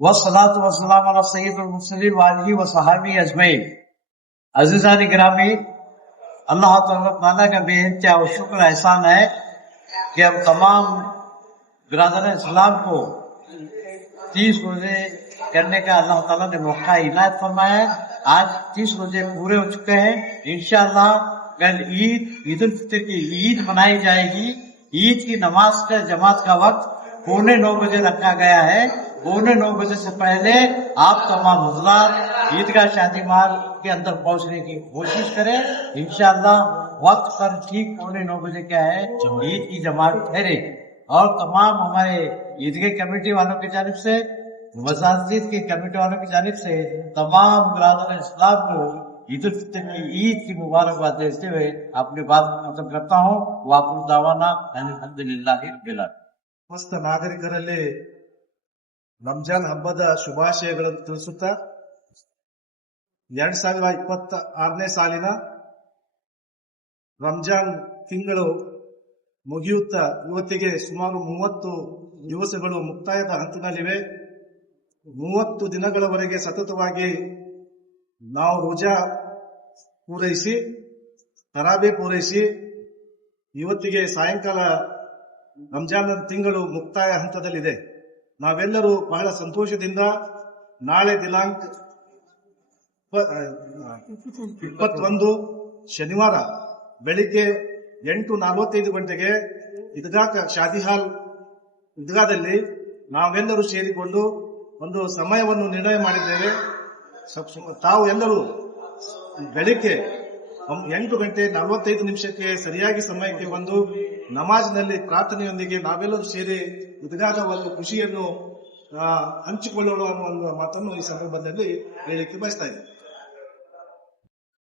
वस्सलातु वस्सलामु अला सय्यिदिल मुरसलीन व आलिहि व सहाबिहि अजमईन। अज़ीज़ान गिरामी, अल्लाह ताला का बेइंतहा और शुक्र एहसान है कि हम तमाम बिरादर इस्लाम को 30 रोजे करने का अल्लाह ताला ने मौका इनायत फरमाया है। आज 30 रोजे पूरे हो चुके हैं। इंशाअल्लाह कल ईद उल फितर की ईद मनाई जाएगी। ईद की नमाज का जमात का वक्त 8:45 बजे रखा गया है। 8:45 बजे से पहले आप तमाम हज़रात ईदगाह शादी माल के अंदर पहुंचने की कोशिश करें। इंशाअल्लाह वक्त पर ठीक 8:45 बजे क्या है ईद की जमात ठहरे। और तमाम हमारे ईदगाह कमेटी वालों की जानिब से, मसाजिद की कमेटी वालों की जानिब से तमाम बिरादर इस्लाम को ईद उल फितर की ईद की मुबारकबाद देते हुए अपनी बात खत्म करता हूँ। वाकुल दावाना अल्हम्दुलिल्लाहि रब्बिल आलमीन। ಸಮಸ್ತ ನಾಗರಿಕರಲ್ಲಿ ರಂಜಾನ್ ಹಬ್ಬದ ಶುಭಾಶಯಗಳನ್ನು ತಿಳಿಸುತ್ತಾ 2026ನೇ ಸಾಲಿನ ರಂಜಾನ್ ತಿಂಗಳು ಮುಗಿಯುತ್ತಾ ಇವತ್ತಿಗೆ ಸುಮಾರು 30 ದಿವಸಗಳು ಮುಕ್ತಾಯದ ಹಂತದಲ್ಲಿವೆ. 30 ದಿನಗಳವರೆಗೆ ಸತತವಾಗಿ ನಾವು ರೋಜಾ ಪೂರೈಸಿ, ತರಾಬೆ ಪೂರೈಸಿ, ಇವತ್ತಿಗೆ ಸಾಯಂಕಾಲ ರಂಜಾನ್ ತಿಂಗಳು ಮುಕ್ತಾಯ ಹಂತದಲ್ಲಿದೆ. ನಾವೆಲ್ಲರೂ ಬಹಳ ಸಂತೋಷದಿಂದ ನಾಳೆ ದಿನಾಂಕ 21 ಶನಿವಾರ ಬೆಳಿಗ್ಗೆ 8:45 ಗಂಟೆಗೆ ಶಾದಿ ಹಾಲ್ ಈದ್ಗಾದಲ್ಲಿ ನಾವೆಲ್ಲರೂ ಸೇರಿಕೊಂಡು ಒಂದು ಸಮಯವನ್ನು ನಿರ್ಣಯ ಮಾಡಿದ್ದೇವೆ. ತಾವು ಎಲ್ಲರೂ ಬೆಳಿಗ್ಗೆ 8:45 ಸರಿಯಾಗಿ ಸಮಯಕ್ಕೆ ಬಂದು ನಮಾಜ್ನಲ್ಲಿ ಪ್ರಾರ್ಥನೆಯೊಂದಿಗೆ ನಾವೆಲ್ಲರೂ ಸೇರಿ ಈದ್ಗಾದ ಒಂದು ಖುಷಿಯನ್ನು ಹಂಚಿಕೊಳ್ಳೋಣ ಅನ್ನುವ ಒಂದು ಮಾತನ್ನು ಈ ಸಂದರ್ಭದಲ್ಲಿ ಹೇಳಲಿಕ್ಕೆ ಬಯಸ್ತಾ ಇದ್ದೇನೆ.